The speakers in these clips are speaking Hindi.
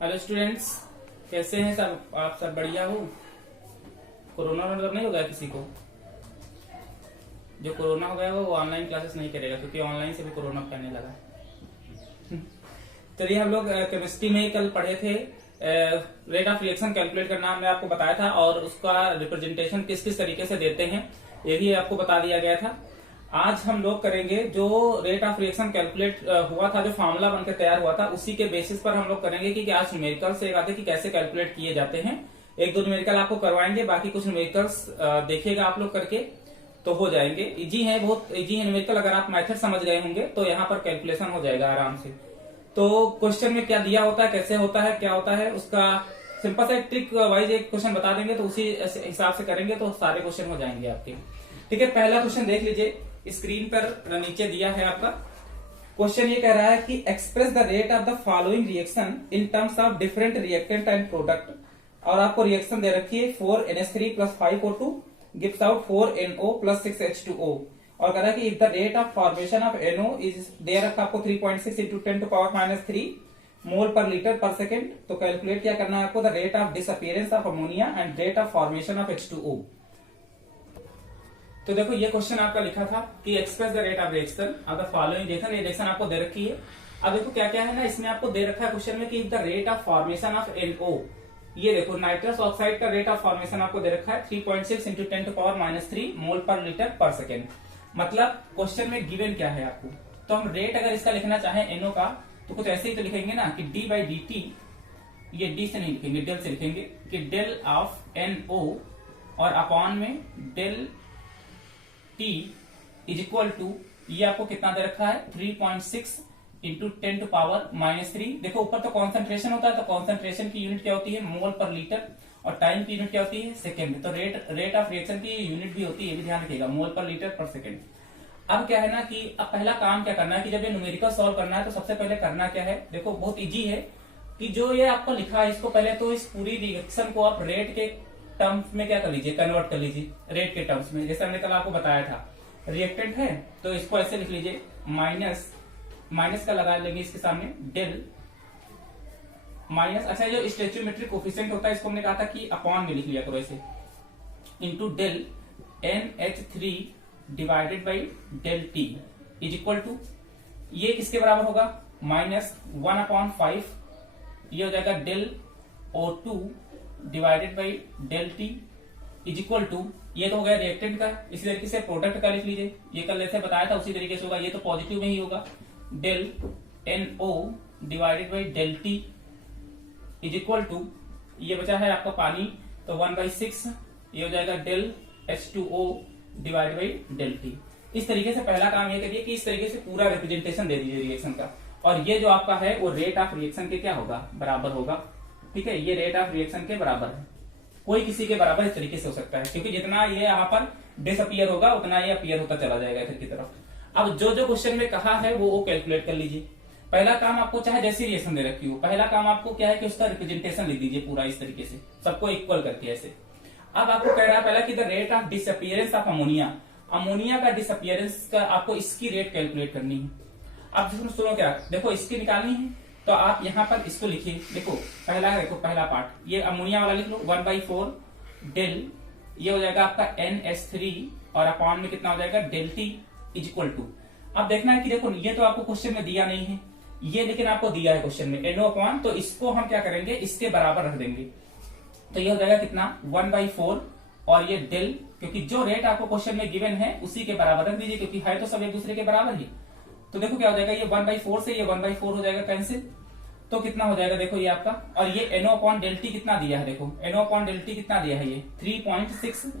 हेलो स्टूडेंट्स, कैसे हैं सब? आप सब बढ़िया हो? कोरोना मतलब नहीं हो गया किसी को? जो कोरोना हो गया वो ऑनलाइन क्लासेस नहीं करेगा क्योंकि ऑनलाइन से भी कोरोना फैलने लगा। चलिए, हम लोग केमिस्ट्री में कल पढ़े थे रेट ऑफ रिएक्शन कैलकुलेट करना हमने आपको बताया था और उसका रिप्रेजेंटेशन किस किस तरीके से देते हैं ये भी आपको बता दिया गया था। आज हम लोग करेंगे जो रेट ऑफ रिएक्शन कैलकुलेट हुआ था, जो फार्मूला बनकर तैयार हुआ था, उसी के बेसिस पर हम लोग करेंगे कि आज न्यूमेरिकल से आते कि कैसे कैलकुलेट किए जाते हैं। एक दो न्यूमेरिकल आपको करवाएंगे, बाकी कुछ न्यूमेरिकल्स देखिएगा आप लोग करके तो हो जाएंगे। इजी है, बहुत इजी है न्यूमेरिकल। अगर आप मेथड समझ गए होंगे तो यहाँ पर कैलकुलेशन हो जाएगा आराम से। तो क्वेश्चन में क्या दिया होता है, कैसे होता है, क्या होता है, उसका सिंपल सा ट्रिक वाइज एक क्वेश्चन बता देंगे तो उसी हिसाब से करेंगे तो सारे क्वेश्चन हो जाएंगे आपके। ठीक है, पहला क्वेश्चन देख लीजिए, स्क्रीन पर नीचे दिया है आपका। क्वेश्चन ये कह रहा है कि express the rate of the following reaction in terms of different reactant and product. और आपको रिएक्शन दे रखी है 4NH3 plus 5O2 gives out 4NO plus 6H2O। और कह रहा है कि if the rate of formation of NO is they रखा आपको 3.6 इंटू 10⁻³ मोल पर लीटर पर सेकेंड। तो कैलकुलेट क्या करना है आपको, the rate of disappearance of ammonia and rate of formation of H2O। तो देखो ये क्वेश्चन आपका लिखा था कि express the rate of reaction of the following reaction. ये रिएक्शन आपको दे रखी है। अब देखो क्या क्या है ना, इसमें आपको दे रखा है क्वेश्चन में कि the rate of formation of NO। ये देखो नाइट्रस ऑक्साइड का रेट ऑफ फॉर्मेशन आपको दे रखा है 3.6 इंटू 10⁻³ मोल पर लीटर पर सेकेंड। मतलब क्वेश्चन में गिवन क्या है आपको, तो हम रेट अगर इसका लिखना चाहें NO का तो कुछ ऐसे ही तो लिखेंगे ना कि d/dt, ये d से नहीं लिखेंगे, डेल से लिखेंगे कि डेल ऑफ NO और अपॉन में del T is equal to, ये आपको कितना दे रखा है 3.6 इंटू 10⁻³ देखो ऊपर तो कॉन्सेंट्रेशन होता है, तो कॉन्सेंट्रेशन की यूनिट क्या होती है मोल पर लीटर, और टाइम की यूनिट क्या होती है सेकेंड। तो रेट ऑफ रिएक्शन की यूनिट भी होती है, ये भी ध्यान रखिएगा, मोल पर लीटर पर सेकेंड। अब क्या है ना कि अब पहला काम क्या करना है कि जब ये न्यूमेरिकल सॉल्व करना है तो सबसे पहले करना क्या है, देखो बहुत इजी है कि जो ये आपको लिखा है इसको पहले तो इस पूरी रिएक्शन को आप रेट के टर्म्स में क्या कर लीजिए, कन्वर्ट कर लीजिए रेट के टर्म्स में। जैसे हमने कल आपको बताया था रिएक्टेंट है तो इसको ऐसे लिख लीजिए, माइनस का लगा लेंगे इसके सामने डेल माइनस, अच्छा जो स्टोइचियोमेट्रिक कोफिशिएंट होता है इसको हमने कहा था कि अपॉन में लिख लिया करो ऐसे, into del NH3 divided by del T is equal to, ये किसके बराबर होगा -1/5, ये हो जाएगा del O2 divided by del T is equal to, ये तो हो गया रिएक्टेंट का। इसी तरीके से प्रोडक्ट का लिख लीजिए, ये कल जैसे बताया था उसी तरीके से होगा, ये तो पॉजिटिव में ही होगा, del NO divided by del T is equal to, ये बचा है आपका पानी तो 1/6, ये हो जाएगा del H2O divided by del T। इस तरीके से पहला काम ये करिए कि इस तरीके से पूरा रिप्रेजेंटेशन दे दीजिए रिएक्शन का, और ये जो आपका है वो रेट ऑफ रिएक्शन के क्या होगा, बराबर होगा। ठीक है, ये रेट ऑफ रिएक्शन के बराबर है, कोई किसी के बराबर इस तरीके से हो सकता है, क्योंकि जितना ये यहाँ पर डिसअपियर होगा उतना ये अपीयर होता चला जाएगा इधर की तरफ। अब जो जो क्वेश्चन में कहा है वो कैलकुलेट कर लीजिए। पहला काम आपको चाहे जैसी रिएक्शन दे रखी हो, पहला काम आपको क्या है कि उसका रिप्रेजेंटेशन लिख दीजिए पूरा इस तरीके से, सबको इक्वल करके ऐसे। अब आपको कह रहा है पहला कि the rate of disappearance of ammonia, ammonia का डिसअपियरेंस का आपको इसकी रेट कैलकुलेट करनी है। अब सुनो क्या, देखो इसकी निकालनी है तो आप यहाँ पर इसको लिखिए, देखो पहला है, देखो पहला पार्ट ये अमोनिया वाला लिख लो 1/4 डेल, ये हो जाएगा आपका NH3 और अपॉन में कितना हो जाएगा del T is equal to. अब देखना है कि देखो ये तो आपको क्वेश्चन में दिया नहीं है ये, लेकिन आपको दिया है क्वेश्चन में NO अपॉन, तो इसको हम क्या करेंगे इसके बराबर रख देंगे, तो ये हो जाएगा कितना 1/4 और ये डेल, क्योंकि जो रेट आपको क्वेश्चन में गिवन है उसी के बराबर रख दीजिए, क्योंकि है तो सब एक दूसरे के बराबर ही। तो देखो क्या हो जाएगा, ये 1/4 से ये 1/4 हो जाएगा कैंसिल, तो कितना हो जाएगा देखो ये आपका, और ये NO अपॉन डेल T कितना दिया है, देखो NO अपॉन डेल T कितना दिया है, ये 3.6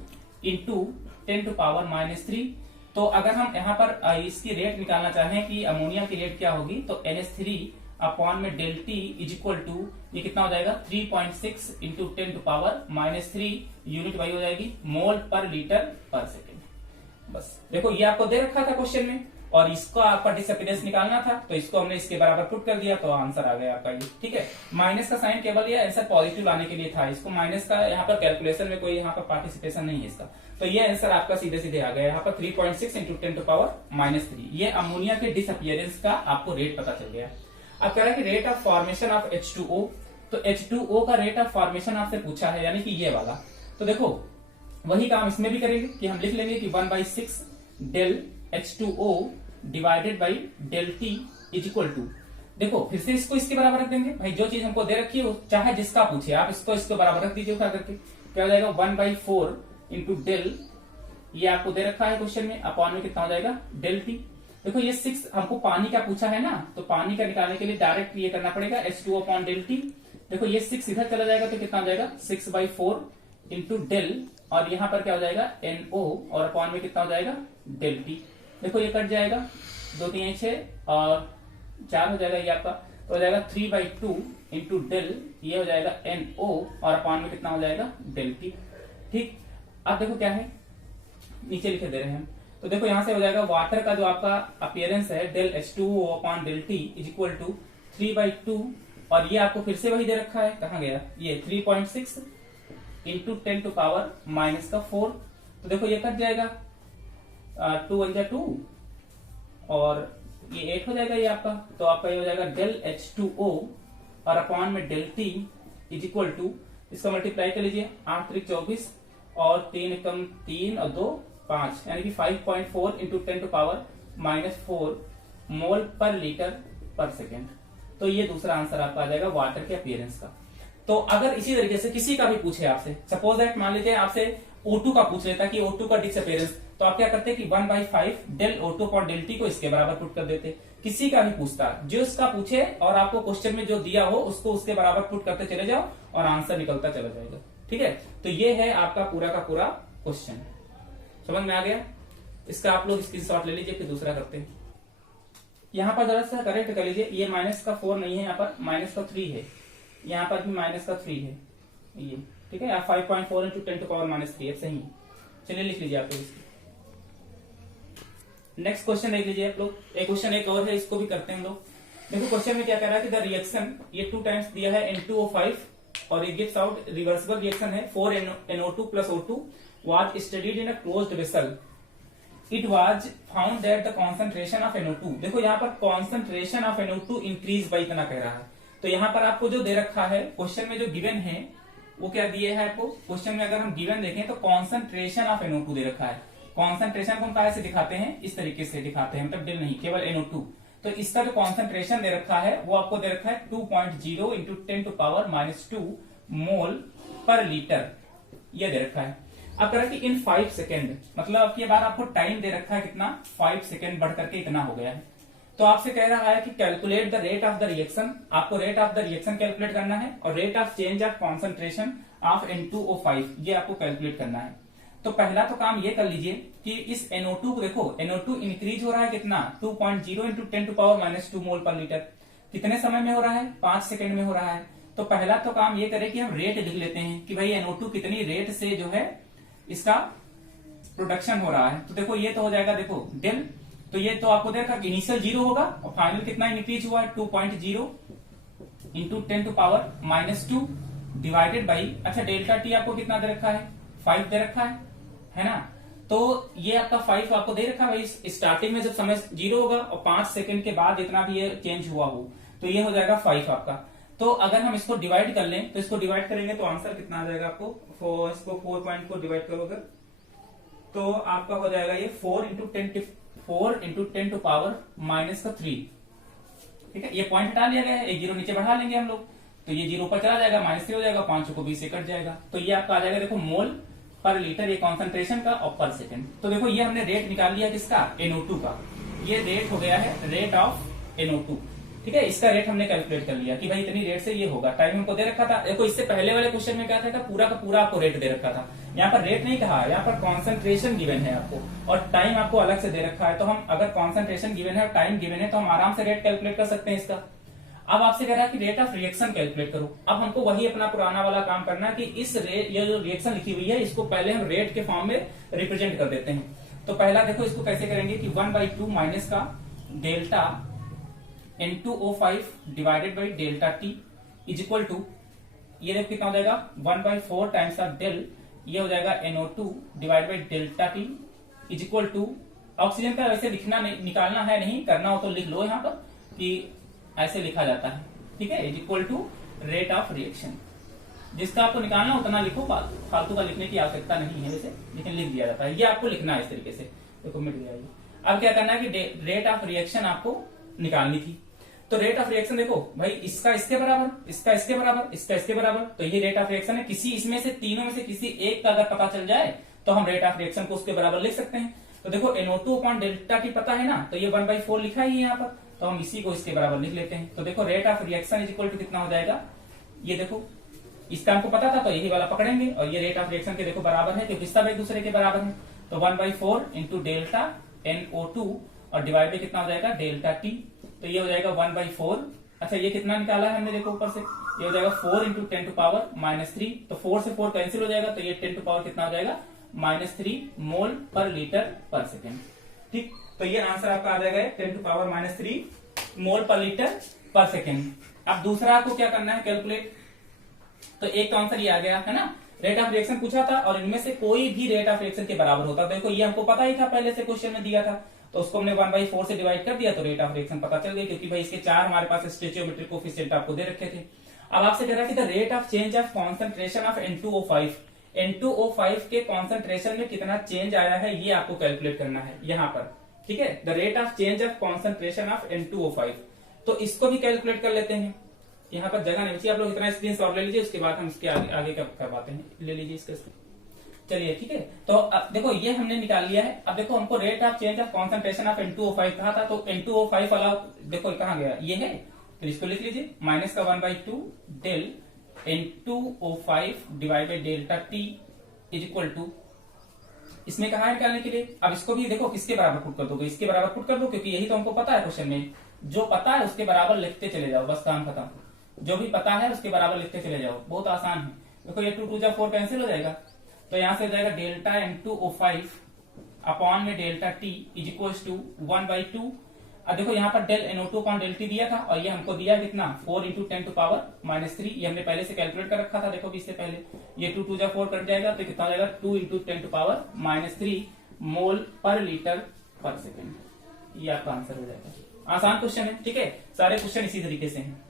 इंटू 10⁻³ तो अगर हम यहाँ पर इसकी रेट निकालना चाहें कि अमोनिया की रेट क्या होगी, तो NH3 अपॉन में del T is equal to, ये कितना हो जाएगा 3.6 इंटू 10⁻³ यूनिट वही हो जाएगी मोल पर लीटर पर सेकेंड। बस देखो ये आपको दे रखा था क्वेश्चन में, और इसको आपका डिसअपियरेंस निकालना था तो इसको हमने इसके बराबर पुट कर दिया तो आंसर आ गया आपका ये। ठीक है, माइनस का साइन केवल ये आंसर पॉजिटिव लाने के लिए था, इसको माइनस का यहाँ पर कैलकुलेशन में कोई यहाँ पर पार्टिसिपेशन नहीं है इसका, तो ये आंसर आपका सीधे सीधे आ गया यहाँ पर 3.6 इंटू 10⁻³ ये अमोनिया के डिसअपियरेंस का आपको रेट पता चल गया। अब कह रहा है कि rate of formation of H2O, तो H2O का रेट ऑफ फॉर्मेशन आपसे पूछा है, यानी कि ये वाला। तो देखो वही काम इसमें भी करेंगे कि हम लिख लेंगे कि 1/6 del H2O divided by del T is equal to, देखो फिर से इसको इसके बराबर रख देंगे भाई, जो चीज हमको दे रखी है चाहे जिसका पूछे आप इसको इसके बराबर रख दीजिए उठा करके। क्या हो जाएगा 1/4 इंटू डेल, ये आपको दे रखा है क्वेश्चन में, अपॉन में कितना हो जाएगा डेल T। देखो ये 6 हमको पानी का पूछा है ना, तो पानी का निकालने के लिए डायरेक्ट ये करना पड़ेगा H2O अपॉन डेल T। देखो ये 6 इधर चला जाएगा तो कितना हो जाएगा 6/4 इंटू डेल, और यहाँ पर क्या हो जाएगा NO, और अपॉन में कितना हो जाएगा डेल T। देखो ये कट जाएगा, 2 3 6 और 4 हो जाएगा ये आपका, तो हो जाएगा 3/2 इंटू डेल, ये हो जाएगा NO, और अपॉन में कितना हो जाएगा डेल T। ठीक, अब देखो क्या है नीचे लिखे दे रहे हैं, तो देखो यहां से हो जाएगा वाटर का जो आपका अपीयरेंस है del H2O upon del T is equal to 3/2, और ये आपको फिर से वही दे रखा है, कहां गया ये 3.6 इंटू 10 टू पावर माइनस का 4। तो देखो ये कट जाएगा, 2 1 2 और ये 8 हो जाएगा ये आपका, तो आपका ये हो जाएगा डेल H2O और अपॉन में del T is equal to, इसका मल्टीप्लाई कर लीजिए, 8 3 24 और 3 कम 3 और 2 5, यानी कि 5.4 इंटू 10 टू पावर माइनस 4 मोल पर लीटर पर सेकेंड। तो ये दूसरा आंसर आपका आ जाएगा वाटर के अपीयरेंस का। तो अगर इसी तरीके से किसी का भी पूछे आपसे, सपोज दैट मान लीजिए आपसे O2 का पूछ लेता कि O2 का डिसअपीयरेंस, तो आप क्या करते कि 1/5 del O2 upon del T को इसके बराबर पुट कर देते। किसी का भी पूछता, जो इसका पूछे और आपको क्वेश्चन में जो दिया हो उसको उसके बराबर पुट करते चले जाओ और आंसर निकलता चला जाएगा। ठीक है, तो ये है आपका पूरा का पूरा क्वेश्चन, समझ में आ गया। इसका आप लोग स्क्रीनशॉट ले लीजिए, फिर दूसरा करते हैं। यहाँ पर जरा सा करेक्ट कर लीजिए, ये माइनस का 4 नहीं है, यहाँ पर माइनस का 3 है, यहाँ पर भी माइनस का 3 है ये, ठीक है। 5.4 इंटू 10 टू पावर माइनस 3 सही है। चलिए लिख लीजिए आप लोग इसको। नेक्स्ट क्वेश्चन देख लीजिए आप लोग, एक क्वेश्चन एक और है, इसको भी करते हैं हम लोग। देखो क्वेश्चन में क्या कह रहा है कि द रिएक्शन, ये 2 टाइम्स दिया है N2O5 और it gives out reversible reaction है 4NO2 plus O2 was studied in a closed vessel. It was found that the concentration of NO2, देखो यहाँ पर concentration of NO2 increase by इतना कह रहा है। तो यहाँ पर आपको जो दे रखा है क्वेश्चन में, जो गिवन है वो क्या दिए है आपको क्वेश्चन में, अगर हम गिवन देखें तो कॉन्सेंट्रेशन ऑफ NO2 दे रखा है। कॉन्सेंट्रेशन को हम कहा से दिखाते हैं, इस तरीके से दिखाते हैं, मतलब डेल नहीं, केवल NO2। तो इसका जो कॉन्सेंट्रेशन दे रखा है वो आपको दे रखा है 2.0 इंटू 10 टू पावर माइनस 2 मोल पर लीटर, ये दे रखा है। अब कह रहा है कि इन 5 सेकेंड, मतलब अब की बार आपको टाइम दे रखा है कितना, 5 सेकेंड बढ़ करके इतना हो गया है। तो आपसे कह रहा है कि calculate the rate of the reaction, आपको rate of the reaction calculate करना है और rate of change of concentration of N2O5 ये आपको कैलकुलेट करना है। तो पहला तो काम ये कर लीजिए कि इस NO2 को देखो, NO2 इंक्रीज हो रहा है कितना, 2.0 इंटू 10 टू पावर माइनस 2 मोल पर लीटर। कितने समय में हो रहा है, 5 सेकेंड में हो रहा है। तो पहला तो काम ये करें कि हम रेट लिख लेते हैं कि भाई NO2 कितनी रेट से जो है इसका प्रोडक्शन हो रहा है। तो देखो ये तो हो जाएगा, देखो डेल, तो ये तो आपको देखा इनिशियल 0 होगा और फाइनल कितना इंक्रीज हुआ है 2.0 into 10 to power minus 2 divided by, अच्छा डेल्टा टी आपको कितना दे रखा है, 5 दे रखा है ना। तो ये आपका 5 आपको दे रखा है भाई, स्टार्टिंग में जब समय 0 होगा और 5 सेकंड के बाद इतना भी ये चेंज हुआ हो तो ये हो जाएगा 5 आपका। तो अगर हम इसको डिवाइड कर लें, तो इसको डिवाइड करेंगे तो आंसर कितना आ जाएगा आपको, इसको 4.4 डिवाइड करोगे तो आपका हो जाएगा ये 4 इंटू 10 टू पावर माइनस का 3। ठीक है, ये पॉइंट हटा लिया गया है, एक 0 नीचे बढ़ा लेंगे हम लोग, तो ये 0 ऊपर चला जाएगा, माइनस 3 हो जाएगा, 5 को 20 से कट जाएगा। तो ये आपका आ जाएगा देखो मोल पर लीटर, ये कॉन्सेंट्रेशन का और पर सेकंड। तो देखो ये हमने रेट निकाल लिया किसका, NO2 का। ये रेट हो गया है रेट ऑफ NO2। ठीक है, इसका रेट हमने कैलकुलेट कर लिया कि भाई इतनी रेट से ये होगा। टाइम हमको दे रखा था, देखो इससे पहले वाले क्वेश्चन में क्या था, पूरा का पूरा आपको रेट दे रखा था। यहाँ पर रेट नहीं कहा, यहाँ पर कॉन्सेंट्रेशन गिवन है आपको और टाइम आपको अलग से दे रखा है। तो हम अगर कॉन्सेंट्रेशन गिवन है और टाइम गिवन है तो हम आराम से रेट कैलकुलेट कर सकते हैं इसका। अब आपसे कह रहा है कि रेट ऑफ रिएक्शन कैलकुलेट करो। अब हमको वही अपना पुराना वाला काम करना है कि इस ये जो रिएक्शन लिखी हुई है इसको पहले हम रेट के फॉर्म में रिप्रेजेंट कर देते हैं। तो पहला देखो इसको कैसे करेंगे कि 1/2 माइनस का delta N2O5 divided by delta T is equal to, ये देखो कितना हो जाएगा 1/4 टाइम्स ऑफ डेल, ये हो जाएगा NO2 divide by delta T is equal to, oxygen का वैसे लिखना नहीं, निकालना है नहीं, करना हो तो लिख लो यहाँ पर कि ऐसे लिखा जाता है। ठीक है, is equal to rate of reaction. जिसका आपको निकालना उतना लिखो, फालतू का लिखने की आवश्यकता नहीं है वैसे, लेकिन लिख दिया जाता है। ये आपको लिखना है इस तरीके से, देखो मिट गया ये। अब क्या करना है कि रेट ऑफ रिएक्शन आपको निकालनी थी। तो रेट ऑफ रिएक्शन देखो भाई, इसका इसके बराबर, इसका इसके बराबर, इसका इसके बराबर, तो ये रेट ऑफ रिएक्शन है। किसी इसमें से तीनों में से किसी एक का अगर पता चल जाए तो हम रेट ऑफ रिएक्शन को उसके बराबर लिख सकते हैं। तो देखो NO2 अपॉन डेल्टा टी पता है ना, तो ये 1/4 लिखा ही है यहाँ पर, तो हम इसी को इसके बराबर लिख लेते हैं। तो देखो rate of reaction is equal to कितना हो जाएगा, ये देखो इसका हमको पता था तो यही वाला पकड़ेंगे, और ये रेट ऑफ रिएक्शन के देखो बराबर है क्योंकि सब एक दूसरे के बराबर है। तो 1/4 इंटू डेल्टा NO2 और डिवाइड बाई कितना हो जाएगा डेल्टा टी, तो ये हो जाएगा 1/4। अच्छा ये कितना निकाला है हमने, देखो ऊपर से ये हो जाएगा 4 इंटू 10 टू पावर -3, तो 4 से 4 कैंसिल हो जाएगा, तो ये 10 टू पावर कितना हो जाएगा -3 मोल पर लीटर पर सेकेंड। ठीक, तो ये आंसर आपका आ जाएगा 10 टू पावर -3 मोल पर लीटर पर सेकेंड। अब दूसरा आपको क्या करना है कैलकुलेट, तो एक तो आंसर ये आ गया है ना, रेट ऑफ रिएक्शन पूछा था और इनमें से कोई भी रेट ऑफ रिएक्शन के बराबर होता। देखो ये हमको पता ही था, पहले से क्वेश्चन में दिया था, तो उसको हमने 1/4 से डिवाइड कर दिया तो रेट ऑफ रिएक्शन पता चल गई, क्योंकि भाई इसके 4 हमारे पास स्टोइचियोमेट्रिक कोएफिशिएंट आपको दे रखे थे। अब आपसे कह रहा है कि the rate of change of concentration of N2O5, N2O5 के कॉन्सेंट्रेशन में कितना चेंज आया है ये आपको कैलकुलेट करना है यहाँ पर। ठीक है, the rate of change of concentration of N2O5, तो इसको भी कैलकुलेट कर लेते हैं। यहाँ पर जगह नहीं बची, आप लोग इतना स्क्रीन शॉट ले लीजिए, उसके बाद हम इसके आगे करवाते हैं। ले लीजिए इसका, चलिए ठीक है। तो अब देखो ये हमने निकाल लिया है। अब देखो हमको rate of change of concentration of N2O5 कहा था, तो N2O5 वाला देखो कहाँ गया, ये है, तो इसको लिख लीजिए माइनस का 1/2 del N2O5 divide by delta T is equal to, इसमें कहा है निकालने के लिए। अब इसको भी देखो किसके बराबर पुट कर दो, इसके बराबर पुट कर दो, क्योंकि यही तो हमको पता है क्वेश्चन में, जो पता है उसके बराबर लिखते चले जाओ, बस काम खत्म। जो भी पता है उसके बराबर लिखते चले जाओ, बहुत आसान है। देखो ये 2 2 जा 4 कैंसिल हो जाएगा, तो यहां से हो जाएगा डेल्टा N2O5 अपॉन में delta T is equal to 1/2। अब देखो यहाँ पर del NO2 upon del T दिया था, और ये हमको दिया कितना 4 इंटू 10 टू पावर -3, ये हमने पहले से कैलकुलेट कर रखा था। देखो इससे पहले ये 2 2 जा 4 कट जाएगा, तो कितना हो जाएगा 2 इंटू 10 टू पावर -3 मोल पर लीटर पर सेकेंड। ये आपका आंसर हो जाएगा। आसान क्वेश्चन है, ठीक है, सारे क्वेश्चन इसी तरीके से हैं,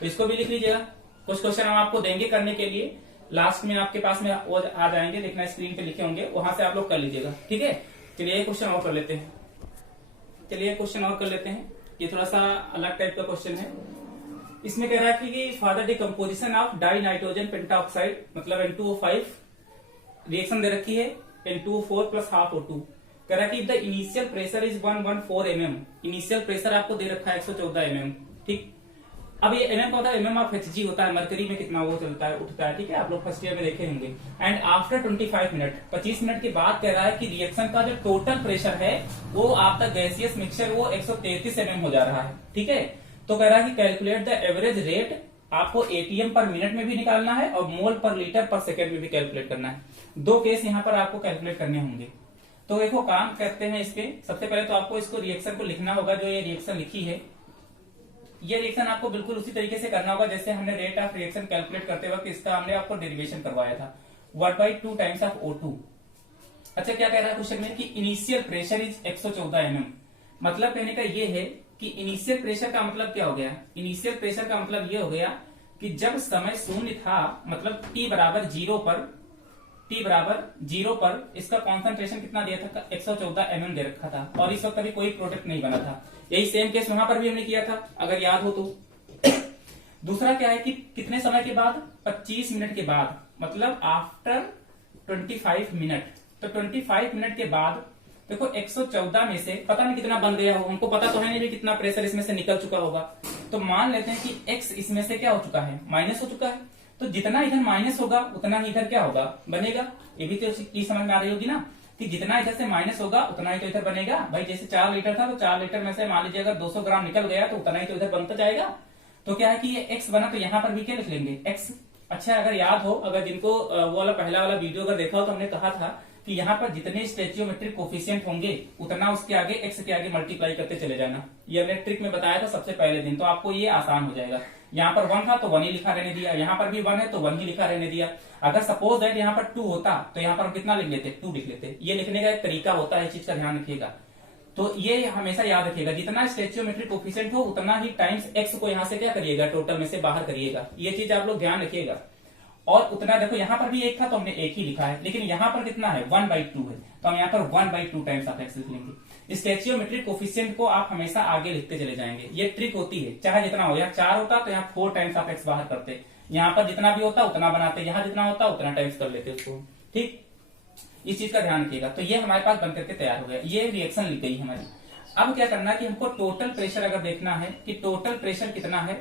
तो इसको भी लिख लीजिएगा। कुछ क्वेश्चन हम आपको देंगे करने के लिए, लास्ट में आपके पास में वो आ जाएंगे, देखना स्क्रीन पे लिखे होंगे, वहां से आप लोग कर लीजिएगा। ठीक है, चलिए एक क्वेश्चन और कर लेते हैं। ये थोड़ा सा अलग टाइप का क्वेश्चन है। इसमें कह रहा है कि further decomposition of die nitrogen pentoxide, मतलब N2O5 रिएक्शन दे रखी है N2O4 प्लस हाफ O2। कह रहा है कि the initial pressure is 114 mm, initial pressure आपको दे रखा है 114 mm। ठीक, अब ये mm का होता है MM ऑफ Hg होता है, मरकरी में कितना वो चलता है, उठता है। ठीक है, आप लोग फर्स्ट ईयर में देखे होंगे। एंड आफ्टर 25 मिनट, 25 मिनट के बाद कह रहा है कि रिएक्शन का जो टोटल प्रेशर है वो आपका गैसियस मिक्सचर वो 133 mm हो जा रहा है। ठीक है, तो कह रहा है कि कैलकुलेट द एवरेज रेट, आपको ATM पर मिनट में भी निकालना है और मोल पर लीटर पर सेकेंड में भी कैलकुलेट करना है। 2 केस यहाँ पर आपको कैलकुलेट करने होंगे। तो देखो काम करते हैं इसके। सबसे पहले तो आपको इसको रिएक्शन को लिखना होगा, जो ये रिएक्शन लिखी है, ये रिएक्शन आपको बिल्कुल उसी तरीके से करना होगा जैसे हमने रेट ऑफ रिएक्शन कैलकुलेट करते वक्त इसका हमने आपको डेरिवेशन करवाया था, 1/2 टाइम्स ऑफ O2। अच्छा क्या कह रहा है क्वेश्चन में कि इनिशियल प्रेशर इज 114 mm, मतलब कहने का ये है कि इनिशियल प्रेशर का मतलब क्या हो गया, इनिशियल प्रेशर का मतलब ये हो गया कि जब समय शून्य था, मतलब t बराबर 0 पर इसका कॉन्सेंट्रेशन कितना दिया था, 114 mm दे रखा था, और इस वक्त अभी कोई प्रोडक्ट नहीं बना था। यही सेम केस वहां पर भी हमने किया था, अगर याद हो तो। दूसरा क्या है कि कितने समय के बाद, 25 मिनट के बाद, मतलब आफ्टर 25 मिनट। तो 25 मिनट के बाद देखो 114 में से पता नहीं कितना बन गया हो, हमको पता तो है नहीं भी कितना प्रेशर इसमें से निकल चुका होगा। तो मान लेते हैं कि x इसमें से क्या हो चुका है, माइनस हो चुका है। तो जितना इधर माइनस होगा उतना ही इधर क्या होगा, बनेगा। ये भी तो चीज समझ में आ रही होगी ना, कि जितना इधर से माइनस होगा उतना ही तो इधर बनेगा। भाई जैसे 4 लीटर था, तो 4 लीटर में से मान लीजिए अगर 200 ग्राम निकल गया तो उतना ही तो इधर बनता जाएगा। तो क्या है कि ये x बना, तो यहाँ पर भी क्या लिख लेंगे, x। अच्छा अगर याद हो, अगर जिनको वो वाला पहला वाला वीडियो अगर देखा हो, तो हमने कहा था कि यहाँ पर जितने स्टोइचियोमेट्रिक कोफिशिएंट होंगे उतना उसके आगे x के आगे मल्टीप्लाई करते चले जाना। ये हमने ट्रिक में बताया था सबसे पहले दिन, तो आपको ये आसान हो जाएगा। यहाँ पर 1 था तो 1 ही लिखा रहने दिया, यहाँ पर भी 1 है तो 1 ही लिखा रहने दिया। अगर सपोज दैट यहाँ पर 2 होता तो यहाँ पर हम कितना लिख लेते, 2 लिख लेते। ये लिखने का एक तरीका होता है, इस चीज का ध्यान रखिएगा। तो ये हमेशा याद रखिएगा, जितना स्टेचियोमेट्रिक कोफिशिएंट हो उतना ही टाइम्स एक्स को यहाँ से क्या करिएगा, टोटल में से बाहर करिएगा। ये चीज आप लोग ध्यान रखिएगा। और उतना देखो यहाँ पर भी एक था तो हमने एक ही लिखा है, लेकिन यहाँ पर कितना है 1/2 है, तो हम यहाँ पर 1/2 टाइम्स ऑफ एक्स लिख लेंगे। स्टेचियोमेट्रिक कोफिशिएंट को आप हमेशा आगे लिखते चले जाएंगे, ये ट्रिक होती है। चाहे जितना हो, यहाँ 4 होता तो यहाँ 4 टाइम्स ऑफ एक्स बाहर करते, यहाँ पर जितना भी होता उतना बनाते, यहाँ जितना होता उतना टाइम्स कर लेते उसको। ठीक, इस चीज का ध्यान रखिएगा। तो ये हमारे पास बनकर के तैयार हो गया, ये रिएक्शन लिख गई हमारी। अब क्या करना है कि हमको टोटल प्रेशर अगर देखना है कि टोटल प्रेशर कितना है,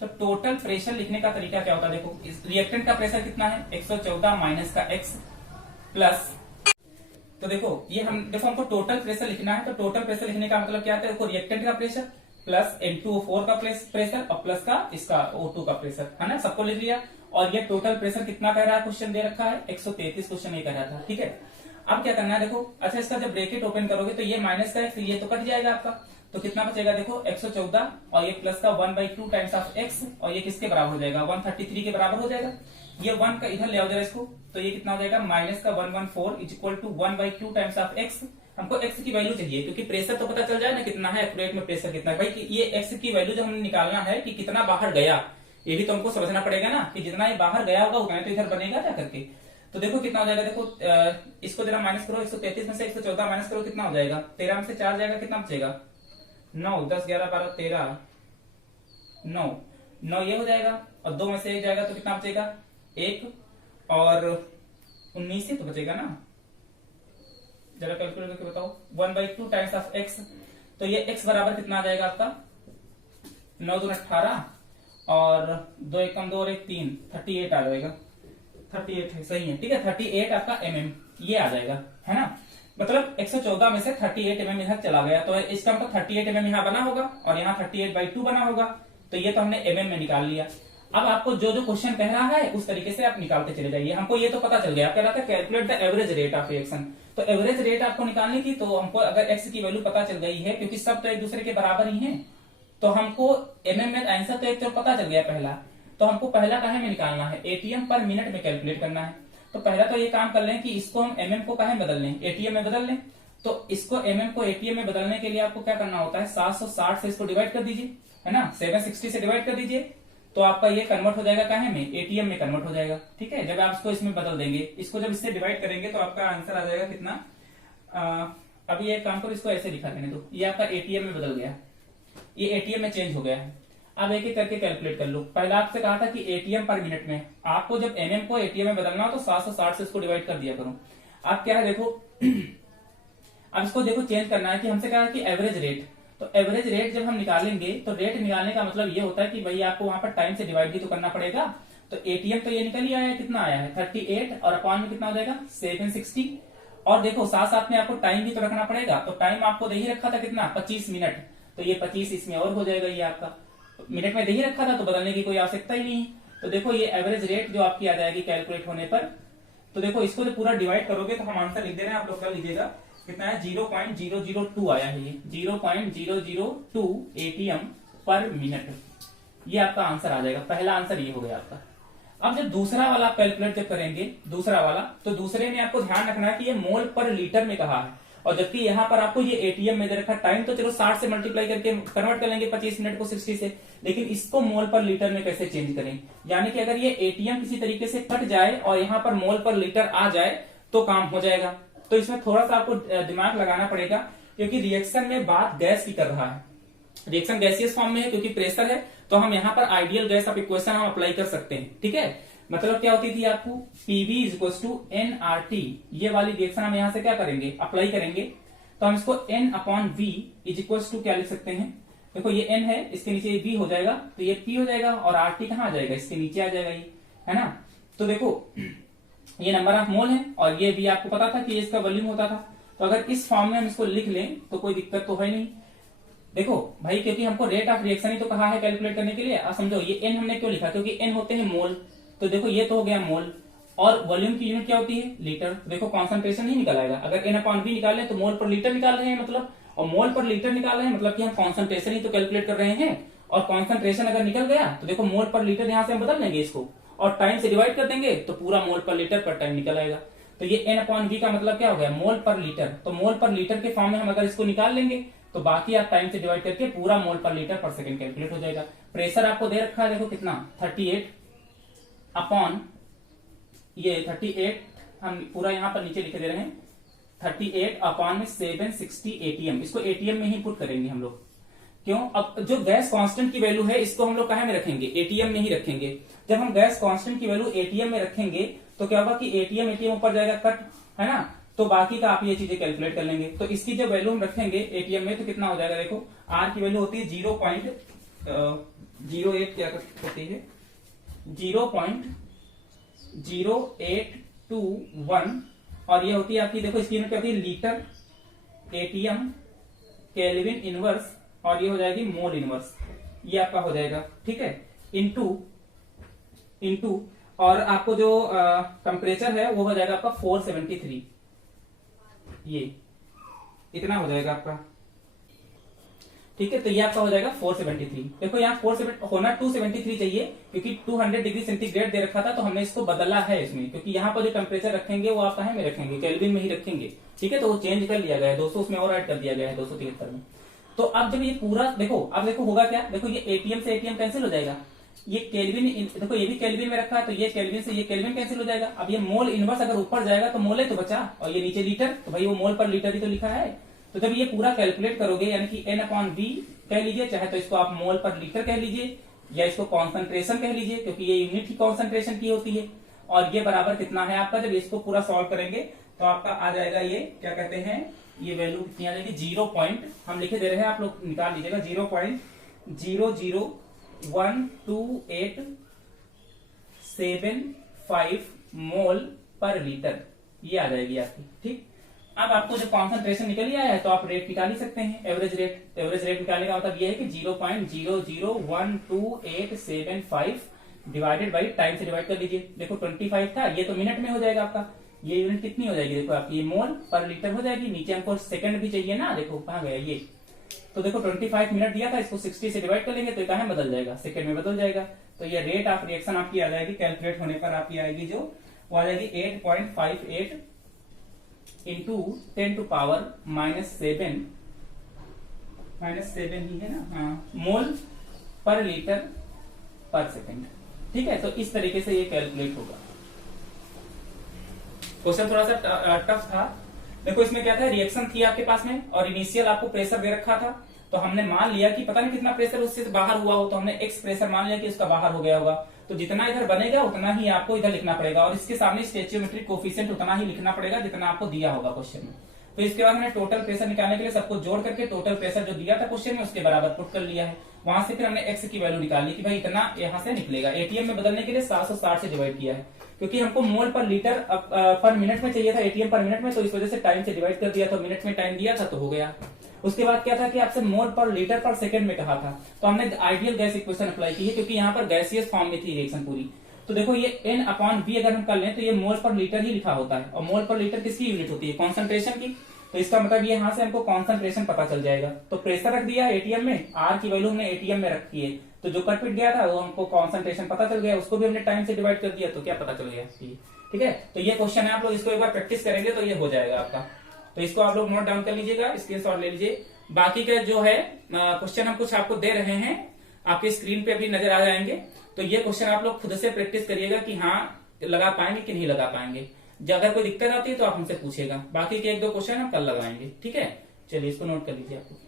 तो टोटल प्रेशर लिखने का तरीका क्या होता है, देखो इस रिएक्टेंट का प्रेशर कितना है 114 माइनस का एक्स प्लस, तो देखो ये हमको टोटल प्रेशर लिखना है। तो टोटल प्रेशर लिखने का मतलब क्या है, देखो रिएक्टेंट का प्रेशर प्लस N2O4 का प्रेशर और प्लस का इसका O2 का प्रेशर, है ना, सबको लिख लिया। और ये टोटल प्रेशर कितना कह रहा है, क्वेश्चन दे रखा है 133 क्वेश्चन ये कह रहा था। ठीक है, अब क्या करना है, देखो अच्छा इसका जब ब्रैकेट ओपन करोगे तो ये माइनस का एक्स, ये तो कट जाएगा आपका, तो कितना बचेगा देखो 114 और ये प्लस का 1/2 टाइम्स ऑफ एक्स, और ये किसके बराबर हो जाएगा 133 के बराबर हो जाएगा। ये 1 का इधर ले आओ जरा इसको, तो ये कितना हो जाएगा माइनस का 114 is equal to 1/2 times of X. हमको एक्स की वैल्यू चाहिए, क्योंकि प्रेशर तो पता चल जाए ना कितना है एक्यूरेट में, प्रेशर कितना है भाई, कि ये एक्स की वैल्यू जो हमें निकालना है कि कितना बाहर गया, ये भी तो हमको समझना पड़ेगा ना, कि जितना ये बाहर गया होगा उतना तो इधर बनेगा जा करके। तो देखो कितना हो जाएगा, देखो इसको जरा माइनस करो, 133 में से 114 माइनस करो, कितना हो जाएगा 13 में से 4 जाएगा, कितना बचेगा 9, 10, 11, 12, 13, 9 ये हो जाएगा, और 2 में से 1 जाएगा तो कितना बचेगा 1, और 19 से तो बचेगा ना, जरा कैलकुलेट करके बताओ 1/2 टाइम्स ऑफ एक्स, तो ये एक्स बराबर कितना आ जाएगा आपका 9 दूनी 18 और 2 1 कम 2 और 1 3, 38 आ जाएगा। 38 है, सही है, ठीक है 38 आपका mm ये आ जाएगा, है ना। मतलब 114 में से 38 mm इधर चला गया, तो इसका मतलब 38 mm यहाँ बना होगा और यहाँ 38/2 बना होगा, तो ये तो हमने mm में निकाल लिया। अब आपको जो जो क्वेश्चन कह रहा है उस तरीके से आप निकालते चले जाइए। हमको ये तो पता चल गया, कह रहा था calculate the average rate of reaction, तो एवरेज रेट आपको निकालने की, तो हमको अगर एक्स की वैल्यू पता चल गई है, क्योंकि सब तो एक दूसरे के बराबर ही हैं, तो हमको एमएम में आंसर तो एक तो पता चल गया पहला, तो हमको पहला काहे में निकालना है, एटीएम पर मिनट में कैलकुलेट करना है। तो पहला तो ये काम कर लें कि इसको हम एमएम को काहे बदल लें, एटीएम में बदल लें। तो इसको एमएम को एटीएम में बदलने के लिए आपको क्या करना होता है, 760 से इसको डिवाइड कर दीजिए, है ना, 760 से डिवाइड कर दीजिए, तो आपका ये कन्वर्ट हो जाएगा काहे में, एटीएम में कन्वर्ट हो जाएगा। ठीक है, जब आप इसको इसमें बदल देंगे, इसको जब इससे डिवाइड करेंगे तो आपका आंसर आ जाएगा कितना, अभी एक काम करो, इसको ऐसे लिखा देने दो, ये आपका एटीएम में बदल गया, ये एटीएम में चेंज हो गया है। अब एक एक करके कैलकुलेट कर लो। पहला आपसे कहा था कि एटीएम पर मिनट में, आपको जब एमएम को एटीएम में बदलना हो तो 760 से इसको डिवाइड कर दिया करो। अब क्या है देखो अब इसको देखो चेंज करना है कि हमसे कहा है कि एवरेज रेट, तो एवरेज रेट जब हम निकालेंगे तो रेट निकालने का मतलब ये होता है कि भाई आपको वहां पर टाइम से डिवाइड भी तो करना पड़ेगा। तो एटीएम तो ये निकल ही आया है, कितना आया है 38 और अपॉन में कितना हो जाएगा 760, और देखो साथ साथ में आपको टाइम भी तो रखना पड़ेगा, तो टाइम आपको दे ही रखा था कितना 25 मिनट, तो ये 25 इसमें और हो जाएगा, ये आपका मिनट में दे ही रखा था, तो बदलने की कोई आवश्यकता ही नहीं। तो देखो ये एवरेज रेट जो आपकी आ जाएगी कैलकुलेट होने पर, तो देखो इसको जो पूरा डिवाइड करोगे तो हम आंसर लिख दे रहे हैं, आप लोग क्या लीजिएगा, कितना है 0.002 आया है, ये 0.002 एटीएम पर मिनट, ये आपका आंसर आ जाएगा। पहला आंसर ये हो गया आपका। अब जब दूसरा वाला कैलकुलेट जब करेंगे, दूसरा वाला, तो दूसरे में आपको ध्यान रखना है कि ये मोल पर लीटर में कहा है, और जबकि यहाँ पर आपको ये एटीएम में दे रखा, टाइम तो चलो 60 से मल्टीप्लाई करके कन्वर्ट कर लेंगे 25 मिनट को 60 से, लेकिन इसको मोल पर लीटर में कैसे चेंज करें, यानी कि अगर ये एटीएम किसी तरीके से कट जाए और यहाँ पर मोल पर लीटर आ जाए तो काम हो जाएगा। तो इसमें थोड़ा सा आपको दिमाग लगाना पड़ेगा, क्योंकि रिएक्शन में बात गैस की कर रहा है, रिएक्शन गैसियस फॉर्म में है, क्योंकि प्रेशर है, तो हम यहाँ पर आइडियल गैस ऑफ इक्वेशन हम अप्लाई कर सकते हैं। ठीक है, मतलब क्या होती थी आपको, PV = nRT, ये वाली रिएक्शन हम यहाँ से क्या करेंगे, अप्लाई करेंगे, तो हम इसको N/V = क्या लिख सकते हैं, देखो ये N है, इसके नीचे ये V हो जाएगा, तो ये P हो जाएगा, और RT कहाँ आ जाएगा, इसके नीचे आ जाएगा ये, है ना। तो देखो ये नंबर ऑफ मोल है, और ये भी आपको पता था कि ये इसका वॉल्यूम होता था, तो अगर इस फॉर्म में हम इसको लिख लें तो कोई दिक्कत तो है नहीं। देखो भाई, क्योंकि हमको रेट ऑफ रिएक्शन ही तो कहा है कैलकुलेट करने के लिए। अब समझो ये N हमने क्यों लिखा, क्योंकि N होते हैं मोल, तो देखो ये तो हो गया मोल, और वॉल्यूम की यूनिट क्या होती है, लीटर। देखो कॉन्सेंट्रेशन नहीं निकल आएगा, अगर N/V निकाल तो मोल पर लीटर निकाल रहे हैं मतलब, और मोल पर लीटर निकाल रहे हैं मतलब कि हम कॉन्सेंट्रेशन ही तो कैलकुलेट कर रहे हैं, और कॉन्सेंट्रेशन अगर निकल गया तो देखो मोल पर लीटर यहाँ से हम बदल लेंगे इसको, और टाइम से डिवाइड कर देंगे तो पूरा मोल पर लीटर पर टाइम निकल आएगा। तो ये n अपॉन v का मतलब क्या हो गया, मोल पर लीटर। तो मोल पर लीटर के फॉर्म में हम अगर इसको निकाल लेंगे तो बाकी आप टाइम से डिवाइड करके पूरा मोल पर लीटर पर सेकंड कैलकुलेट हो जाएगा। प्रेशर आपको दे रखा है, देखो कितना 38 अपॉन ये 38, हम पूरा यहां पर नीचे लिखे दे रहे हैं 38 अपॉन में 760 एटीएम। इसको एटीएम में ही पुट करेंगे हम लोग। क्यों, अब जो गैस कांस्टेंट की वैल्यू है इसको हम लोग कहां में रखेंगे, एटीएम में ही रखेंगे। जब हम गैस कांस्टेंट की वैल्यू एटीएम में रखेंगे तो क्या होगा कि एटीएम ऊपर जाएगा कट, है ना, तो बाकी का आप ये चीजें कैलकुलेट कर लेंगे। तो इसकी जब वैल्यू हम रखेंगे एटीएम में तो कितना हो जाएगा, देखो आर की वैल्यू होती है 0.08 क्या होती है 0.0821 और ये होती है आपकी, देखो इसकी यूनिट क्या होती है लीटर, एटीएम, केल्विन इनवर्स और ये हो जाएगी मोल इनवर्स, ये आपका हो जाएगा, ठीक है, इनटू और आपको जो टेम्परेचर है वो हो जाएगा आपका 473, ये इतना हो जाएगा आपका, ठीक है। तो ये आपका हो जाएगा 473। देखो यहाँ 470 होना 273 चाहिए क्योंकि 200 डिग्री सेंटीग्रेड दे रखा था तो हमने इसको बदला है इसमें, क्योंकि यहाँ पर जो टेम्परेचर रखेंगे वो आप कहाँ में रखेंगे, केल्विन में ही रखेंगे, ठीक है। तो वो चेंज कर लिया गया है, 200 उसमें और ऐड कर दिया गया है 273 में। तो अब जब ये पूरा देखो, अब देखो होगा क्या, देखो ये एटीएम से एटीएम कैंसिल हो जाएगा, ये केल्विन, देखो ये भी केल्विन में रखा है तो ये केल्विन से ये केल्विन कैंसिल हो जाएगा। अब ये मोल इनवर्स अगर ऊपर जाएगा तो मोल है तो बचा, और ये नीचे लीटर, तो भाई वो मोल पर लीटर ही तो लिखा है। तो जब ये पूरा कैलकुलेट करोगे यानी कि n अपॉन वी कह लीजिए, चाहे तो इसको आप मोल पर लीटर कह लीजिए या इसको कॉन्सेंट्रेशन कह लीजिए क्योंकि ये यूनिट ही कॉन्सेंट्रेशन की होती है, और ये बराबर कितना है आपका, जब इसको पूरा सॉल्व करेंगे तो आपका आ जाएगा ये क्या कहते हैं, ये वैल्यू कितनी आ जाएगी, 0 पॉइंट हम लिखे दे रहे हैं, आप लोग निकाल लीजिएगा 0.0012875 मोल पर लीटर, ये आ जाएगी आपकी, ठीक। अब आपको जो कॉन्सेंट्रेशन निकल ही आया है तो आप रेट निकाल ही सकते हैं, एवरेज रेट। एवरेज रेट निकालने का मतलब ये है कि 0.00127875 डिवाइडेड बाई टाइम से डिवाइड कर लीजिए। देखो 25 था, ये तो मिनट में हो जाएगा आपका, ये यूनिट कितनी हो जाएगी, देखो आपकी ये मोल पर लीटर हो जाएगी। नीचे हमको सेकंड भी चाहिए ना, देखो कहाँ गया ये, तो देखो 25 मिनट दिया था, इसको 60 से डिवाइड कर लेंगे तो कहाँ बदल जाएगा, सेकंड में बदल जाएगा। तो ये रेट ऑफ रिएक्शन आपकी आ जाएगी, कैलकुलेट होने पर आपकी आएगी जो वो आ जाएगी 8.58 इंटू 10 टू पावर -7 ही है ना, हाँ, मोल पर लीटर पर सेकंड, ठीक है। तो इस तरीके से ये कैलकुलेट होगा। क्वेश्चन थोड़ा सा टफ था। देखो इसमें क्या था, रिएक्शन थी आपके पास में और इनिशियल आपको प्रेशर दे रखा था, तो हमने मान लिया कि पता नहीं कितना प्रेशर उससे बाहर हुआ हो, तो हमने एक्स प्रेशर मान लिया कि उसका बाहर हो गया होगा, तो जितना इधर बनेगा उतना ही आपको इधर लिखना पड़ेगा और इसके सामने स्टोइचियोमेट्रिक कोफिशिएंट उतना ही लिखना पड़ेगा जितना आपको दिया होगा क्वेश्चन में। तो इसके बाद हमने टोटल प्रेशर निकालने के लिए सबको जोड़ करके टोटल प्रेशर जो दिया था क्वेश्चन में उसके बराबर पुट कर लिया है। वहां से फिर हमने एक्स की वैल्यू निकाल ली कि भाई इतना यहाँ से निकलेगा। एटीएम में बदलने के लिए 760 से डिवाइड किया है क्योंकि हमको मोल पर लीटर पर मिनट में चाहिए था, एटीएम पर मिनट में, तो इस वजह से टाइम से डिवाइड कर दिया, तो मिनट में टाइम दिया था तो हो गया। उसके बाद क्या था कि आपसे मोल पर लीटर पर सेकंड में कहा था, तो हमने आइडियल गैस इक्वेशन अप्लाई की है क्योंकि यहाँ पर गैसियस फॉर्म में थी रिएक्शन पूरी। तो देखो ये n अपॉन v अगर हम कर लें तो ये मोल पर लीटर ही लिखा होता है और मोल पर लीटर किसकी यूनिट होती है, कॉन्सेंट्रेशन की। तो इसका मतलब ये यहाँ से हमको कॉन्सेंट्रेशन पता चल जाएगा। तो प्रेशर रख दिया एटीएम में, आर की वैल्यू हमने एटीएम में रखी है, तो जो कट पिट गया था वो हमको कॉन्सेंट्रेशन पता चल गया, उसको भी हमने टाइम से डिवाइड कर दिया, तो क्या पता चल गया, ठीक है। तो ये क्वेश्चन है, आप लोग इसको एक बार प्रैक्टिस करेंगे तो ये हो जाएगा आपका। तो इसको आप लोग नोट डाउन कर लीजिएगा, स्क्रीनशॉट ले लीजिए। बाकी का जो है क्वेश्चन हम कुछ आपको दे रहे हैं, आपकी स्क्रीन पे अभी नजर आ जाएंगे, तो ये क्वेश्चन आप लोग खुद से प्रैक्टिस करिएगा कि हाँ लगा पाएंगे कि नहीं लगा पाएंगे। अगर कोई दिक्कत आती है तो आप हमसे पूछेगा, बाकी के 1-2 क्वेश्चन हम कल लगाएंगे, ठीक है। चलिए इसको नोट कर लीजिए आप।